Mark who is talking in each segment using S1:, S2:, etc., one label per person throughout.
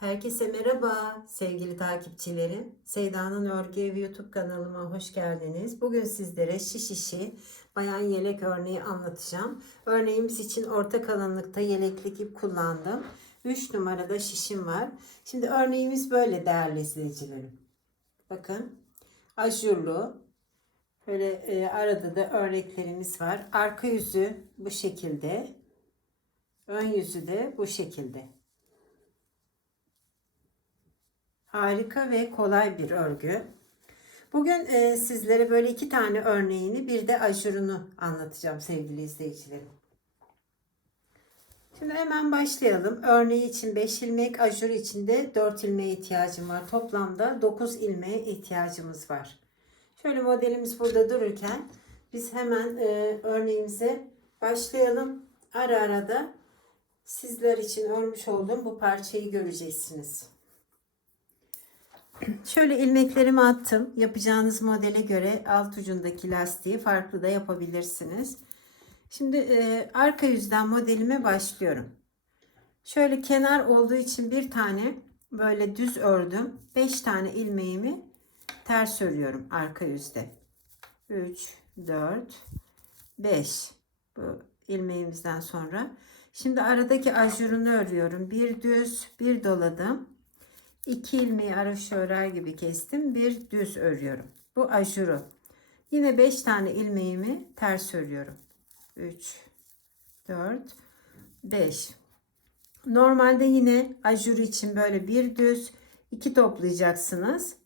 S1: Herkese merhaba sevgili takipçilerim. Seyda'nın Örgü Evi YouTube kanalıma hoş geldiniz. Bugün sizlere şiş işi bayan yelek örneği anlatacağım. Örneğimiz için orta kalınlıkta yeleklik ip kullandım. 3 numarada şişim var. Şimdi örneğimiz böyle değerli izleyicilerim. Bakın ajurlu. Böyle e, arada da örneklerimiz var. Arka yüzü bu şekilde. Ön yüzü de bu şekilde. Harika ve kolay bir örgü. Bugün e, sizlere böyle iki tane örneğini bir de ajurunu anlatacağım sevgili izleyicilerim. Şimdi hemen başlayalım. Örneği için 5 ilmek, ajuru için de 4 ilmeğe ihtiyacım var. Toplamda 9 ilmeğe ihtiyacımız var. Şöyle modelimiz burada dururken biz hemen e, örneğimize başlayalım. Ara ara da sizler için örmüş olduğum bu parçayı göreceksiniz. Şöyle ilmeklerimi attım. Yapacağınız modele göre alt ucundaki lastiği farklı da yapabilirsiniz. Şimdi e, arka yüzden modelime başlıyorum. Şöyle kenar olduğu için bir tane böyle düz ördüm. 5 tane ilmeğimi ters örüyorum arka yüzde. 3, 4, 5 bu ilmeğimizden sonra. Şimdi aradaki ajurunu örüyorum. Bir düz, bir doladım. 2 ilmeği araş örer gibi kestim. Bir düz örüyorum. Bu ajuru. Yine 5 tane ilmeğimi ters örüyorum. 3 4 5 Normalde yine ajuru için böyle bir düz iki toplayacaksınız.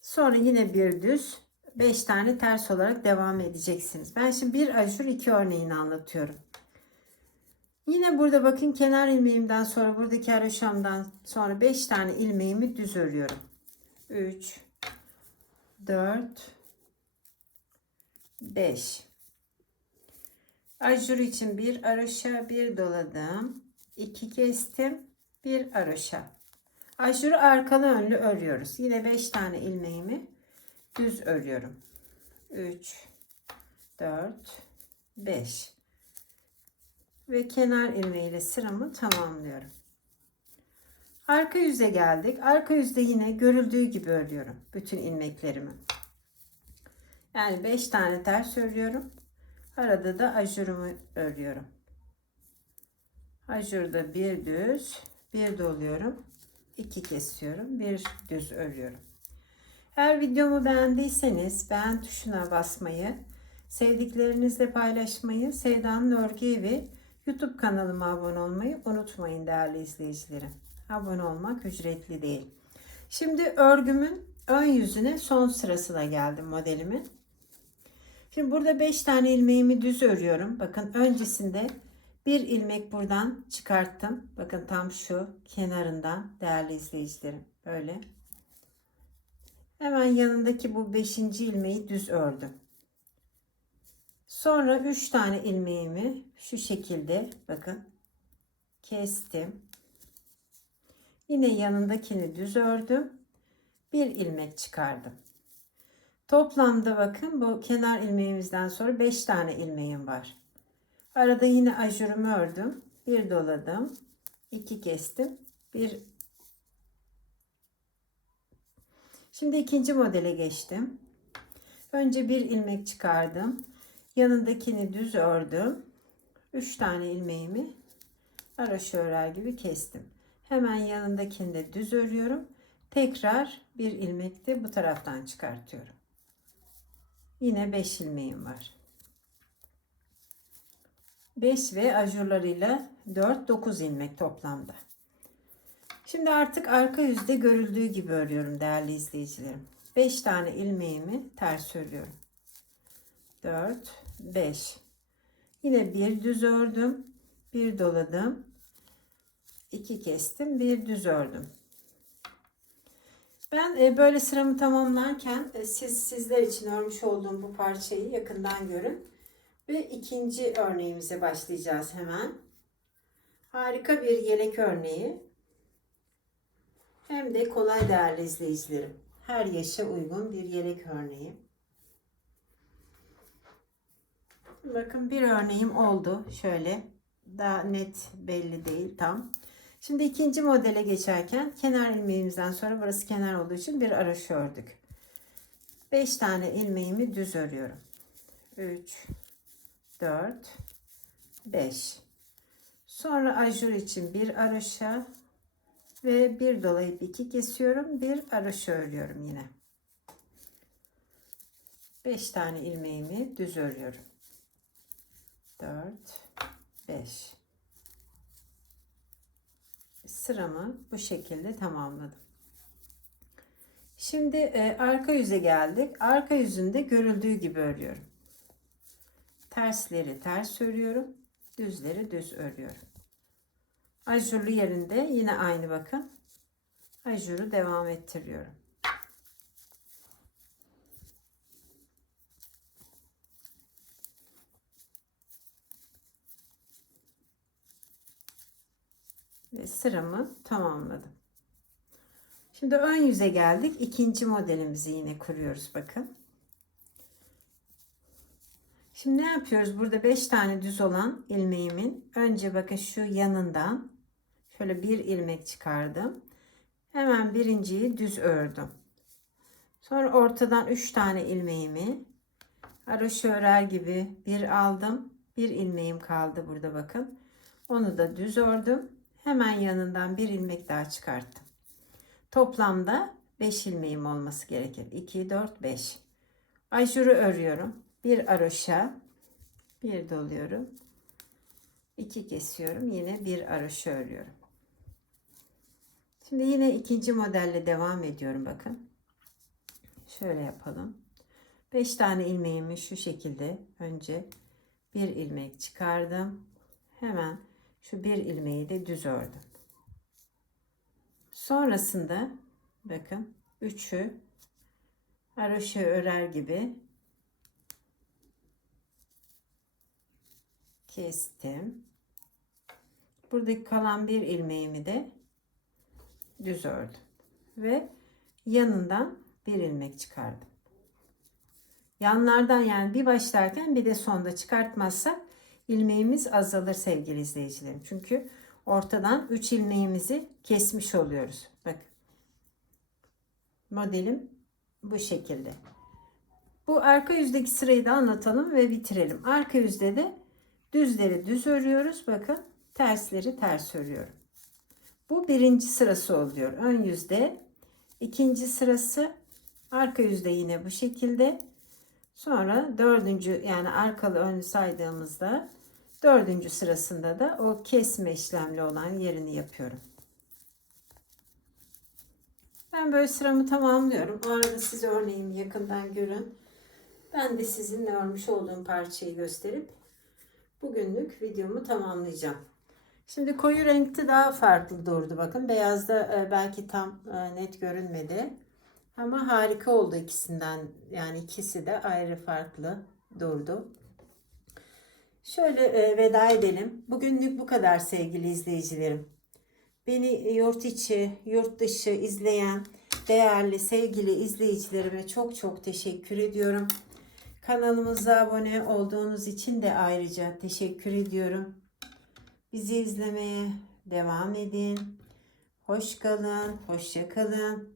S1: Sonra yine bir düz 5 tane ters olarak devam edeceksiniz. Ben şimdi bir ajur iki örneğini anlatıyorum. Yine burada bakın kenar ilmeğimden sonra buradaki haroşamdan sonra 5 tane ilmeğimi düz örüyorum. 3 4 5 Ajur için bir aroşa, bir doladım. 2 kestim, bir aroşa. Ajuru arkalı önlü örüyoruz. Yine 5 tane ilmeğimi düz örüyorum. 3 4 5 ve kenar ilmeğiyle sıramı tamamlıyorum. Arka yüze geldik. Arka yüzde yine görüldüğü gibi örüyorum bütün ilmeklerimi. Yani 5 tane ters örüyorum. Arada da ajurumu örüyorum. Ajurda bir düz, bir doluyorum. iki kesiyorum, bir düz örüyorum. Eğer videomu beğendiyseniz beğen tuşuna basmayı, sevdiklerinizle paylaşmayı, Sevda'nın Örgü Evi YouTube kanalıma abone olmayı unutmayın değerli izleyicilerim. Abone olmak ücretli değil. Şimdi örgümün ön yüzüne son sırasına geldim modelimin. Şimdi burada 5 tane ilmeğimi düz örüyorum. Bakın öncesinde bir ilmek buradan çıkarttım. Bakın tam şu kenarından değerli izleyicilerim. Böyle. Hemen yanındaki bu 5. ilmeği düz ördüm. Sonra 3 tane ilmeğimi şu şekilde bakın kestim. Yine yanındakini düz ördüm. Bir ilmek çıkardım. Toplamda bakın bu kenar ilmeğimizden sonra 5 tane ilmeğim var. Arada yine ajurumu ördüm. Bir doladım. iki kestim. Bir Şimdi ikinci modele geçtim. Önce bir ilmek çıkardım. Yanındakini düz ördüm. 3 tane ilmeğimi araşı örer gibi kestim. Hemen yanındakini de düz örüyorum. Tekrar bir ilmek de bu taraftan çıkartıyorum. Yine 5 ilmeğim var. 5 ve ajurlarıyla 4 9 ilmek toplamda. Şimdi artık arka yüzde görüldüğü gibi örüyorum değerli izleyicilerim. 5 tane ilmeğimi ters örüyorum. 4 5 yine bir düz ördüm bir doladım. İki kestim bir düz ördüm. Ben e, böyle sıramı tamamlarken e, siz sizler için örmüş olduğum bu parçayı yakından görün ve ikinci örneğimize başlayacağız hemen. Harika bir yelek örneği. Hem de kolay değerli izleyicilerim her yaşa uygun bir yelek örneği Bakın bir örneğim oldu. Şöyle daha net belli değil tam. Şimdi ikinci modele geçerken kenar ilmeğimizden sonra burası kenar olduğu için bir araş ördük. 5 tane ilmeğimi düz örüyorum. 3 4 5 Sonra ajur için bir araşa ve bir dolayıp iki kesiyorum. Bir araşa örüyorum yine. 5 tane ilmeğimi düz örüyorum. 4 5 Sıramı bu şekilde tamamladım. Şimdi e, arka yüze geldik. Arka yüzünde görüldüğü gibi örüyorum. Tersleri ters örüyorum. Düzleri düz örüyorum. Ajurlu yerinde yine aynı bakın. Ajuru devam ettiriyorum. Ve sıramı tamamladım. Şimdi ön yüze geldik. İkinci modelimizi yine kuruyoruz bakın. Şimdi ne yapıyoruz? Burada 5 tane düz olan ilmeğimin önce bakın şu yanından şöyle bir ilmek çıkardım. Hemen birinciyi düz ördüm. Sonra ortadan 3 tane ilmeğimi haroşa örer gibi bir aldım. Bir ilmeğim kaldı burada bakın. Onu da düz ördüm. Hemen yanından bir ilmek daha çıkarttım. Toplamda 5 ilmeğim olması gerekir. 2, 4, 5. Ajuru örüyorum. Bir aroşa, bir doluyorum. 2 kesiyorum. Yine bir aroşa örüyorum. Şimdi yine ikinci modelle devam ediyorum bakın. Şöyle yapalım. 5 tane ilmeğimi şu şekilde önce bir ilmek çıkardım. Hemen şu bir ilmeği de düz ördüm. Sonrasında bakın üçü haroşa örer gibi kestim. Buradaki kalan bir ilmeğimi de düz ördüm ve yanından bir ilmek çıkardım. Yanlardan yani bir başlarken bir de sonda çıkartmazsak ilmeğimiz azalır sevgili izleyicilerim. Çünkü ortadan 3 ilmeğimizi kesmiş oluyoruz. Bak. Modelim bu şekilde. Bu arka yüzdeki sırayı da anlatalım ve bitirelim. Arka yüzde de düzleri düz örüyoruz. Bakın tersleri ters örüyorum. Bu birinci sırası oluyor. Ön yüzde. ikinci sırası. Arka yüzde yine bu şekilde. Sonra dördüncü yani arkalı önlü saydığımızda dördüncü sırasında da o kesme işlemli olan yerini yapıyorum. Ben böyle sıramı tamamlıyorum. O arada siz örneğimi yakından görün. Ben de sizinle örmüş olduğum parçayı gösterip bugünlük videomu tamamlayacağım. Şimdi koyu renkte daha farklı durdu bakın. Beyazda e, belki tam e, net görünmedi. Ama harika oldu ikisinden. Yani ikisi de ayrı farklı durdu. Şöyle e, veda edelim. Bugünlük bu kadar sevgili izleyicilerim. Beni yurt içi, yurt dışı izleyen değerli sevgili izleyicilerime çok çok teşekkür ediyorum. Kanalımıza abone olduğunuz için de ayrıca teşekkür ediyorum. Bizi izlemeye devam edin. Hoş kalın, hoşça kalın.